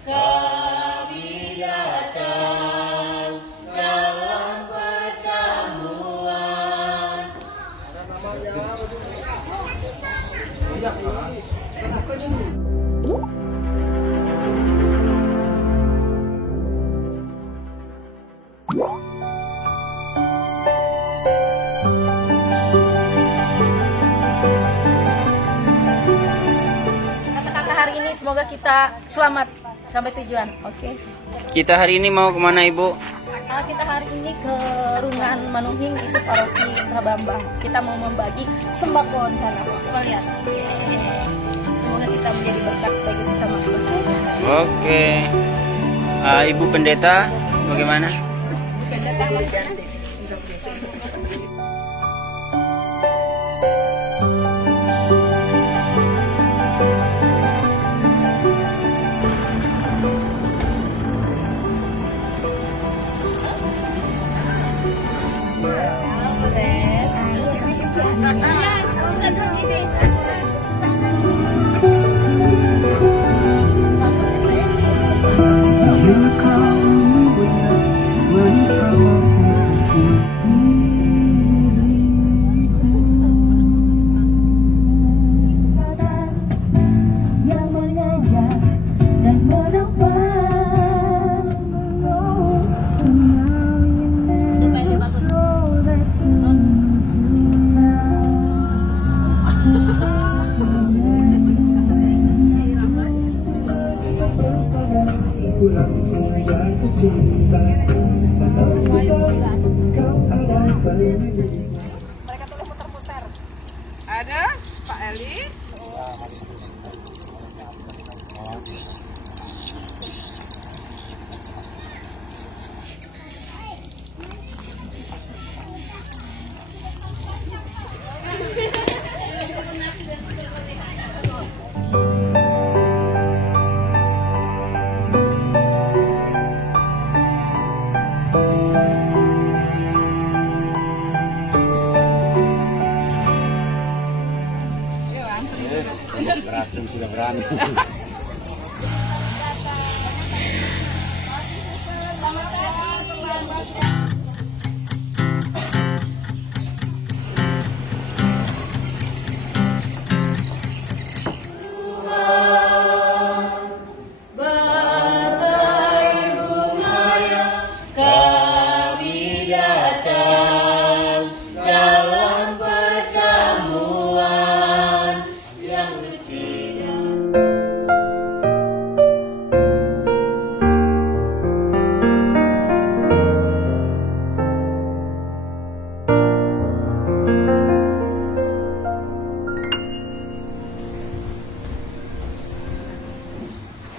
kami datang dalam perjamuan. Kata-kata hari ini semoga kita selamat sampai tujuan. Oke. Kita hari ini mau kemana Ibu? Kita hari ini ke Rungan Manuhing, itu paroki Prabambang. Kita mau membagi sembako di sana. Coba lihat. Semoga kita menjadi berkat bagi sesama. Oke. Ibu Pendeta, bagaimana? Pendeta Ada Pak Eli. Beracun sudah berani. Kami datang dalam perjamuan yang suci dan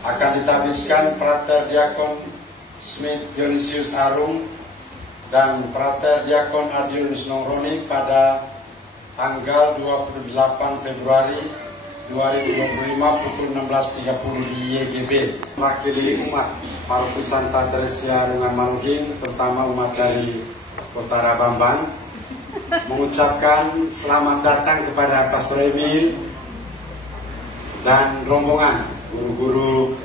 akan ditabiskan Frater Diakon Smith Dionysius Arung dan Frater Diakon Adiunus Nongroni pada tanggal 28 Februari 2025 pukul 16.30 di YGB. Mewakili umat Paroki Santa Teresia Rungan Manuhing, terutama umat dari Kota Prabambang, mengucapkan selamat datang kepada Pastor Emil dan rombongan guru-guru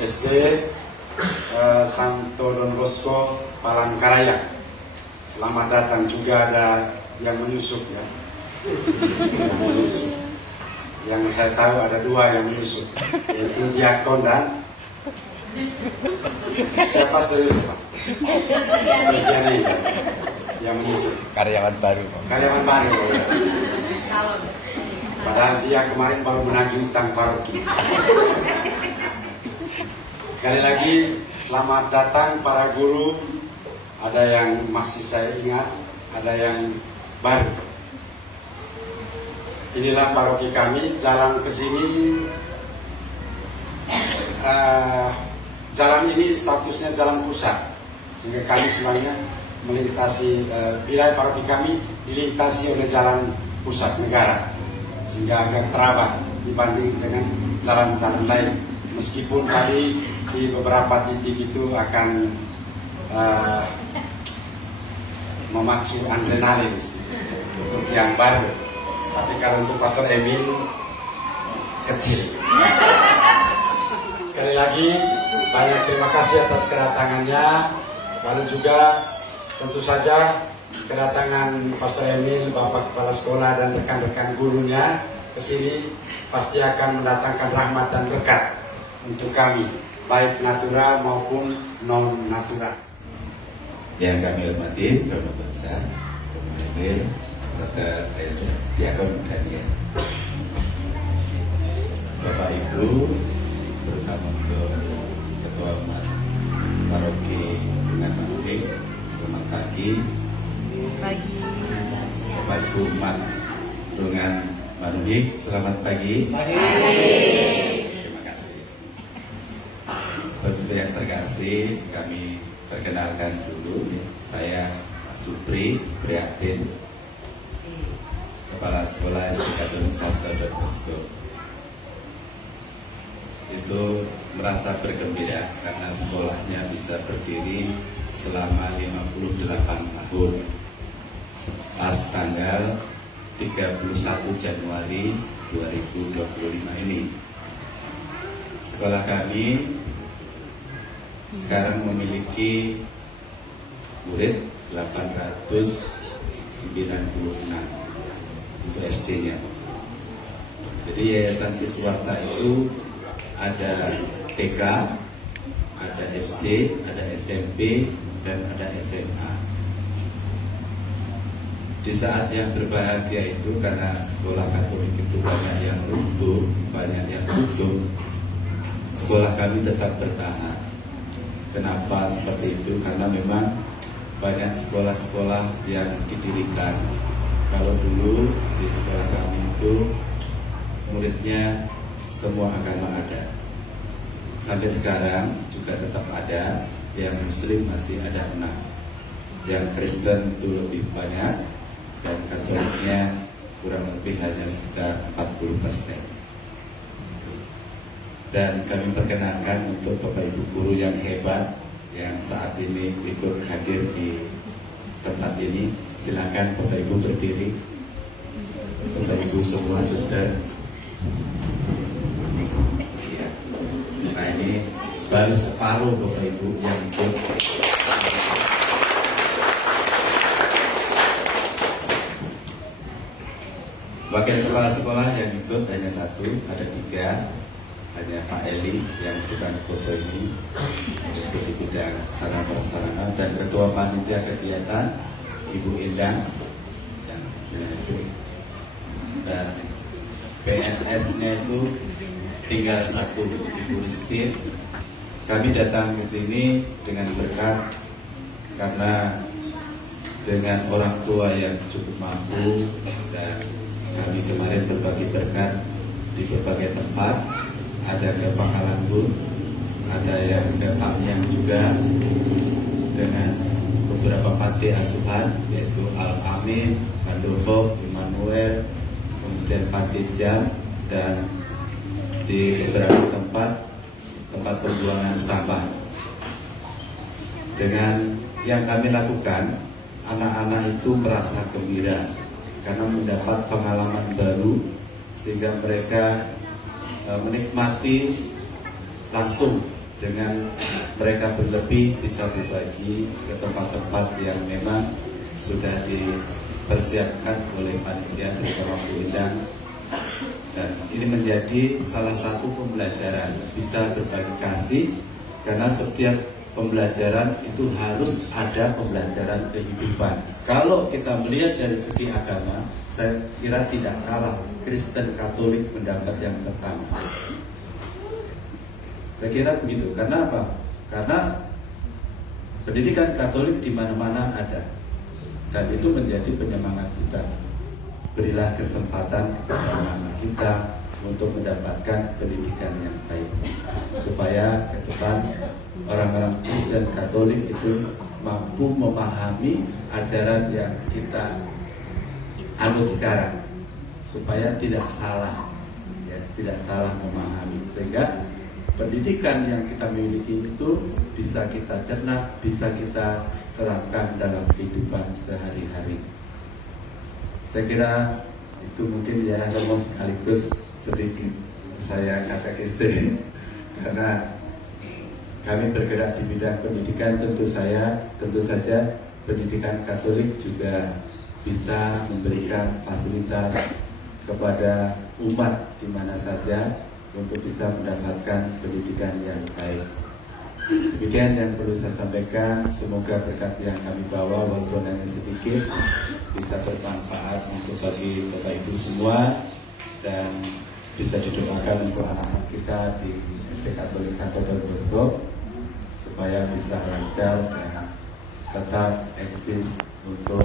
SD Santo Don Bosco Palangkaraya. Selamat datang. Juga ada yang menyusup ya. Yang menyusup. Yang saya tahu ada dua yang menyusup, yaitu Diakon dan siapa serius Pak? Sebagian ini yang menyusup. Karyawan baru. Karyawan baru ya. Padahal dia kemarin baru menagih utang paroki. Sekali lagi, selamat datang para guru. Ada yang masih saya ingat, ada yang baru. Inilah paroki kami. Jalan ke sini, jalan ini statusnya jalan pusat, sehingga kami sebenarnya melintasi wilayah paroki kami dilintasi oleh jalan pusat negara, sehingga agak terabat dibanding dengan jalan-jalan lain. Meskipun tadi di beberapa titik itu akan memacu adrenalin untuk yang baru, tapi kalau untuk Pastor Emil kecil. sekali lagi banyak terima kasih atas kedatangannya. Lalu juga tentu saja kedatangan Pastor Emil, Bapak Kepala Sekolah dan rekan-rekan gurunya ke sini pasti akan mendatangkan rahmat dan berkat untuk kami, baik natural maupun non natural. Yang kami hormati Romo Besar, Romo Emil, Dr. Diakon Daniel, Bapak Ibu, terutama untuk Ketua Umat Paroki Rungan Manunging, selamat pagi. Bapak Ibu Umat Rungan Manunging, selamat pagi. Terima kasih. Bapak yang terkasih, kami perkenalkan dulu, saya Pak Supriyatin, Kepala Sekolah SD Katolik Santo Don Bosco. Itu merasa bergembira karena sekolahnya bisa berdiri selama 58 tahun. Pas tanggal 31 Januari 2025 ini. Sekolah kami sekarang memiliki murid 896 untuk SD-nya. Jadi Yayasan Siswarta itu ada TK, ada SD, ada SMP, dan ada SMA. Di saat yang berbahagia itu karena sekolah Katolik itu banyak yang runtuh, banyak yang tutup, sekolah kami tetap bertahan. Kenapa seperti itu? Karena memang banyak sekolah-sekolah yang didirikan. Kalau dulu di sekolah kami itu muridnya semua agama ada. Sampai sekarang juga tetap ada. Yang Muslim masih ada 6. Yang Kristen itu lebih banyak. Dan Katoliknya kurang lebih hanya sekitar 40%. Dan kami perkenankan untuk Bapak Ibu guru yang hebat yang saat ini ikut hadir di tempat ini. Silakan Bapak Ibu berdiri. Bapak Ibu semua suster. Ya. Nah ini baru separuh Bapak Ibu yang ikut. Wakil kepala sekolah yang ikut hanya 1, ada 3. Hanya Pak Eli yang bukan foto ini ikut di bidang sarana prasarana, dan ketua panitia kegiatan Ibu Endang yang itu, dan PNS-nya itu tinggal 1, Ibu Ristin. Kami datang ke sini dengan berkat karena dengan orang tua yang cukup mampu, dan kami kemarin berbagi berkat di berbagai tempat. Ada ke Pangkalanbun, ada yang ke Pamyang juga, dengan beberapa panti asuhan yaitu Al Amin, Pandowo, Immanuel, kemudian Panti Jam, dan di beberapa tempat pembuangan sampah. Dengan yang kami lakukan, anak-anak itu merasa gembira karena mendapat pengalaman baru, sehingga mereka menikmati langsung. Dengan mereka berlebih bisa berbagi ke tempat-tempat yang memang sudah dipersiapkan oleh panitia terutama Bu Endang, dan ini menjadi salah satu pembelajaran bisa berbagi kasih, karena setiap pembelajaran itu harus ada pembelajaran kehidupan. Kalau kita melihat dari segi agama, saya kira tidak kalah Kristen Katolik mendapat yang pertama. Saya kira begitu. Karena apa? Karena pendidikan Katolik di mana-mana ada, dan itu menjadi penyemangat kita. Berilah kesempatan kepada anak-anak kita untuk mendapatkan pendidikan yang baik, supaya ke depan orang-orang Kristen Katolik itu mampu memahami ajaran yang kita anut sekarang, supaya tidak salah, ya, tidak salah memahami, sehingga pendidikan yang kita miliki itu bisa kita cerna, bisa kita terapkan dalam kehidupan sehari-hari. Saya kira itu mungkin ya, ada mau sekaligus sedikit saya katekisir karena kami bergerak di bidang pendidikan. Tentu saja pendidikan Katolik juga bisa memberikan fasilitas kepada umat di mana saja untuk bisa mendapatkan pendidikan yang baik. Demikian yang perlu saya sampaikan. Semoga berkat yang kami bawa walaupun hanya sedikit bisa bermanfaat untuk bagi Bapak Ibu semua, dan bisa didoakan untuk anak-anak kita di SD Katolik Santo Don Bosco supaya bisa lancar dan tetap eksis untuk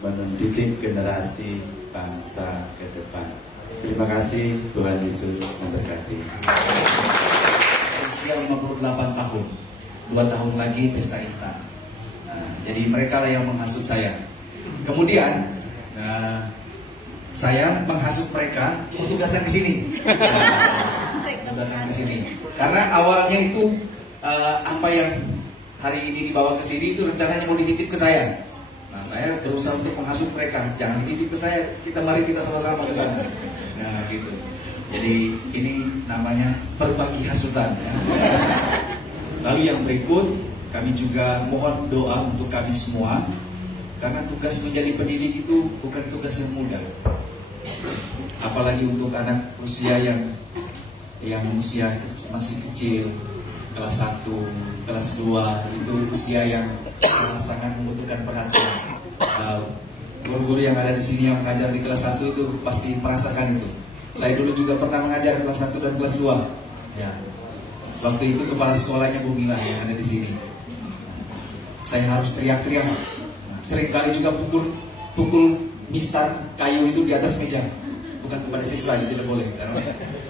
mendidik generasi bangsa ke depan. Terima kasih, Tuhan Yesus memberkati. Usia 58 tahun, 2 tahun lagi pesta intan. Jadi mereka lah yang menghasut saya. Kemudian saya menghasut mereka untuk datang ke sini. Datang ke sini. Karena awalnya itu apa yang hari ini dibawa ke sini itu rencananya mau dititip ke saya. Nah, saya berusaha untuk menghasut mereka, jangan dititip ke saya, mari kita sama-sama ke sana. Nah, gitu. Jadi ini namanya berbagi hasutan ya. Lalu yang berikut, kami juga mohon doa untuk kami semua, karena tugas menjadi pendidik itu bukan tugas yang mudah. Apalagi untuk anak usia yang usia masih kecil, kelas 1, kelas 2, itu usia yang sangat membutuhkan perhatian. Guru-guru yang ada di sini yang mengajar di kelas 1 itu pasti merasakan itu. Saya dulu juga pernah mengajar kelas 1 dan kelas 2. Ya. Waktu itu kepala sekolahnya Bu Mila yang ada di sini. Saya harus teriak-teriak. Seringkali juga pukul mistar kayu itu di atas meja. Bukan kepada siswa, itu tidak boleh karena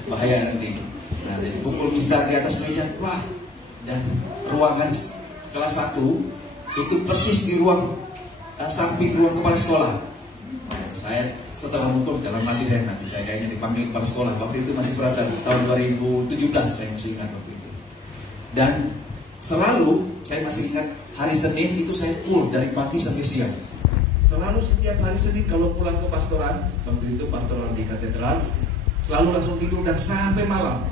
bahaya nanti. Nah, jadi pukul mistar di atas meja, wah. Dan ruangan kelas 1 itu persis di ruang samping ruang kepala sekolah. Saya setelah mukul dalam hati saya kayaknya dipanggil kepala sekolah. Waktu itu masih Frater, tahun 2017 saya masih ingat waktu itu. Dan selalu saya masih ingat hari Senin itu saya full dari pagi sampai siang. Selalu setiap hari Senin kalau pulang ke pastoran, waktu itu pastoran di katedral, selalu langsung tidur dan sampai malam.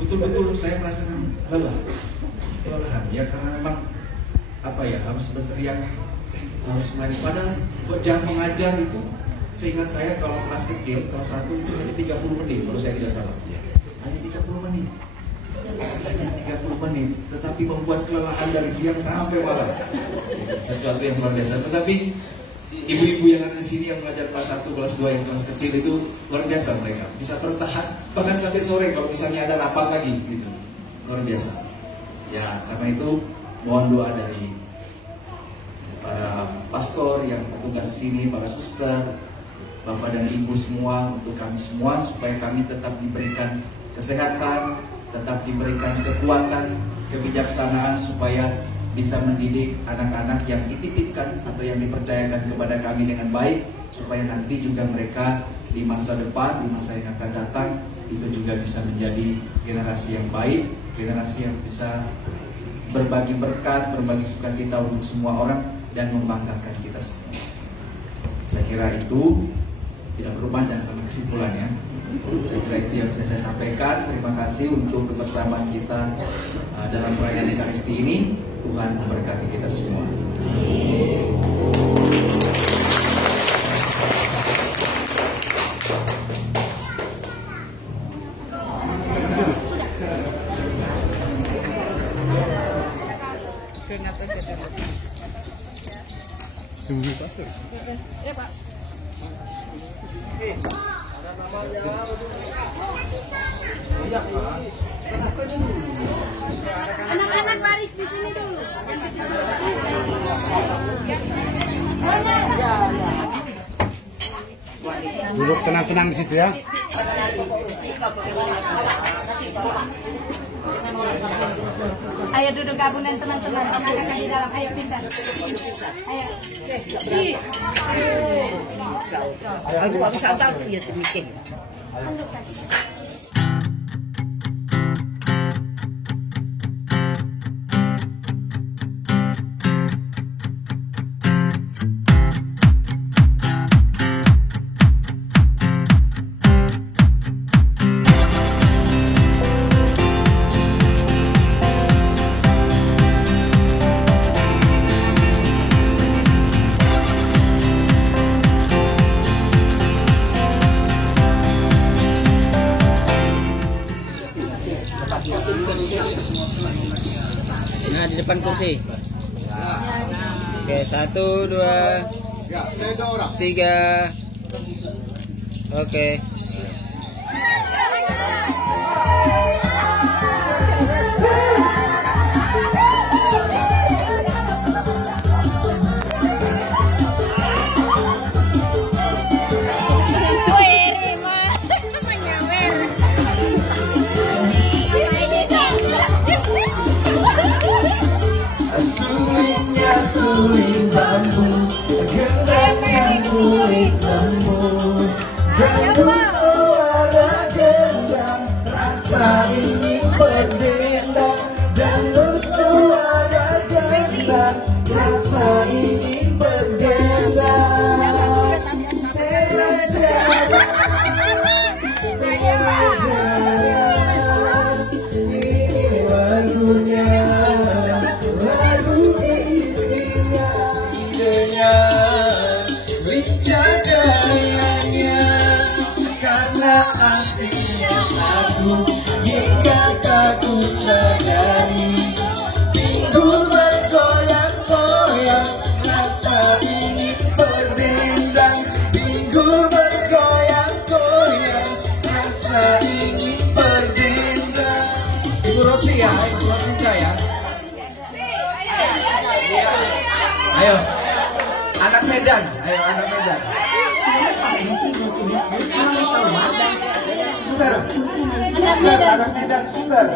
Betul-betul saya merasakan lelahan ya, karena memang harus berteriak, harus melayani. Padahal jam mengajar itu seingat saya kalau kelas kecil, kelas 1 itu hanya 30 menit kalau saya tidak salah. Hanya 30 menit. Hanya 30 menit, tetapi membuat kelelahan dari siang sampai malam. Sesuatu yang luar biasa. Tetapi ibu-ibu yang ada di sini yang mengajar kelas 1, kelas 2, yang kelas kecil itu luar biasa, mereka bisa bertahan bahkan sampai sore kalau misalnya ada rapat lagi gitu. Luar biasa. Ya, karena itu mohon doa dari para pastor yang bertugas di sini, para suster, Bapak dan Ibu semua, untuk kami semua supaya kami tetap diberikan kesehatan, tetap diberikan kekuatan, kebijaksanaan supaya bisa mendidik anak-anak yang dititipkan atau yang dipercayakan kepada kami dengan baik, supaya nanti juga mereka di masa depan, di masa yang akan datang itu juga bisa menjadi generasi yang baik, generasi yang bisa berbagi berkat, berbagi sukacita untuk semua orang dan membanggakan kita semua. Saya kira itu tidak perlu panjang karena kesimpulannya. Saya kira itu yang bisa saya sampaikan. Terima kasih untuk kebersamaan kita dalam perayaan Ekaristi ini. Tuhan memberkati kita semua. Anak-anak baris di sini dulu. Duduk tenang-tenang di situ ya. Ayo duduk gabunan tenang-tenang. Anak-anak di dalam. Ayo pintar. Ayo. Aku bisa tahu dia sedikit. Nah, di depan kursi. Oke, 1, 2, 3. Oke. Suling bambu, gendang yang kulit lembu, ganggu suara gendang, rasa ingin berdendang. Ganggu suara gendang, rasa ingin berdendang. Ini lagunya, lagu ini idenya, lincah gayanya, karena asiknya lagu hingga tak kusadari. Minggu bergoyang-goyang, rasa ingin berdendang. Minggu bergoyang-goyang, rasa ingin berdendang. Ibu Rosi ya, Ibu Rosika ya. Ayo, anak Medan, ayo anak Medan. Suster, anak Medan, suster.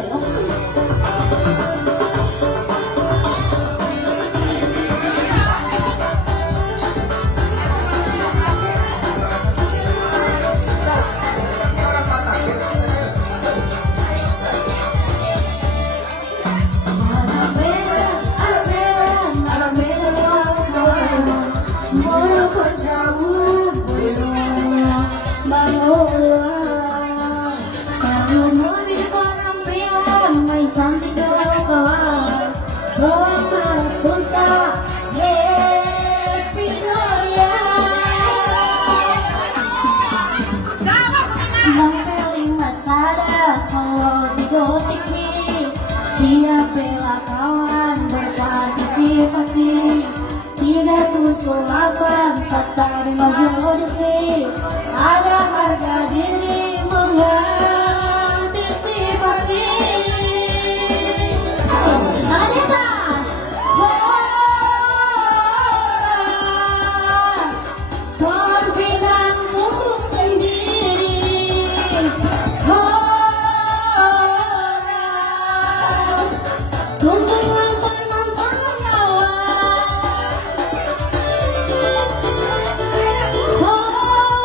Cantik kawan, semua susah, happy Gloria. Bang Peling Masada, solo di gotik nih. Siap bela kawan berpartisipasi. 378 serta 5 audisi. Ada harga diri mengantisipasi. Aditas, bolas, pimpinan tunggu sendiri. Bolas, kunjungan penonton mengawal. Bolas,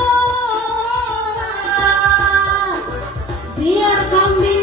biar kami